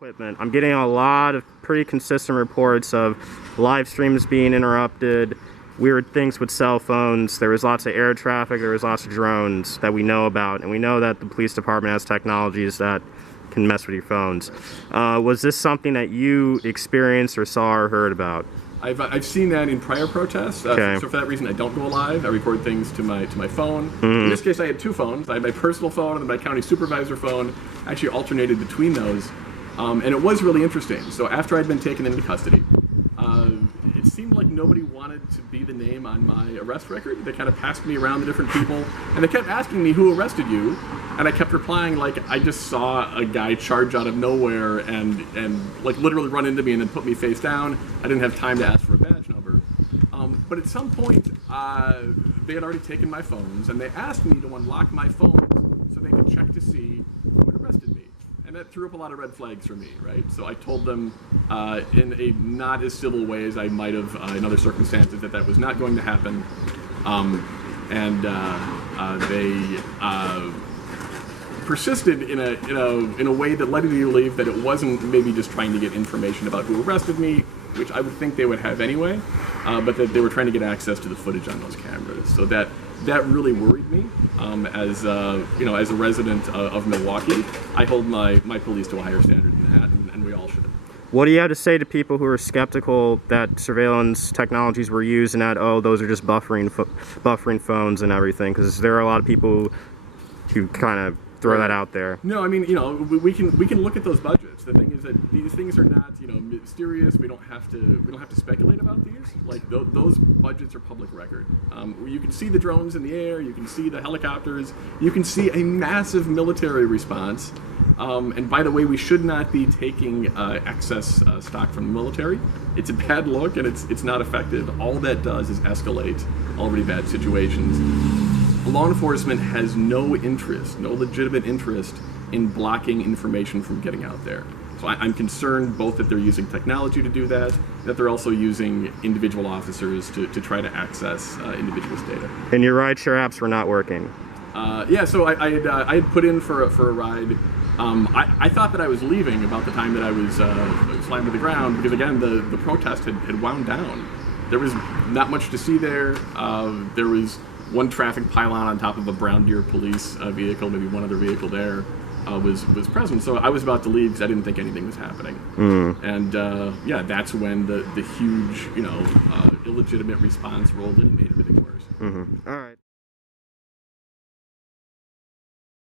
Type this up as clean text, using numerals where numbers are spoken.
equipment. I'm getting a lot of pretty consistent reports of live streams being interrupted, weird things with cell phones. There was lots of air traffic, there was lots of drones that we know about, and we know that the police department has technologies that can mess with your phones. Was this something that you experienced or saw or heard about? I've seen that in prior protests, Okay. so for that reason I don't go live. I record things to my phone. Mm-hmm. In this case I had two phones. I had my personal phone and my county supervisor phone. I actually alternated between those, and it was really interesting. So after I'd been taken into custody, it seemed like nobody wanted to be the name on my arrest record. They kind of passed me around to different people, and they kept asking me, who arrested you? And I kept replying like, I just saw a guy charge out of nowhere and like literally run into me and then put me face down. I didn't have time to ask for a badge number. But at some point, they had already taken my phones, and they asked me to unlock my phones so they could check to see who had arrested me. And that threw up a lot of red flags for me, right? So I told them in a not as civil way as I might have in other circumstances that was not going to happen. They persisted in a way that led me to believe that it wasn't maybe just trying to get information about who arrested me, which I would think they would have anyway, but that they were trying to get access to the footage on those cameras. So that really worried me. As a resident of Milwaukee, I hold my police to a higher standard than that, and we all should. What do you have to say to people who are skeptical that surveillance technologies were used and that, oh, those are just buffering phones and everything? Because there are a lot of people who kind of throw that out there. No, I mean, we can look at those budgets. The thing is that these things are not, mysterious. We don't have to speculate about these. Like those budgets are public record. You can see the drones in the air. You can see the helicopters. You can see a massive military response. And by the way, we should not be taking excess stock from the military. It's a bad look, and it's not effective. All that does is escalate already bad situations. Law enforcement has no legitimate interest in blocking information from getting out there. So I'm concerned both that they're using technology to do that they're also using individual officers to try to access individuals' data. And your rideshare apps were not working? Yeah, so I had put in for a ride. I thought that I was leaving about the time that I was slammed to the ground, because again, the protest had wound down. There was not much to see there. There was one traffic pylon on top of a Brown Deer police vehicle, maybe one other vehicle there was present. So I was about to leave because I didn't think anything was happening. And yeah, that's when the huge, illegitimate response rolled in and made everything worse. All right.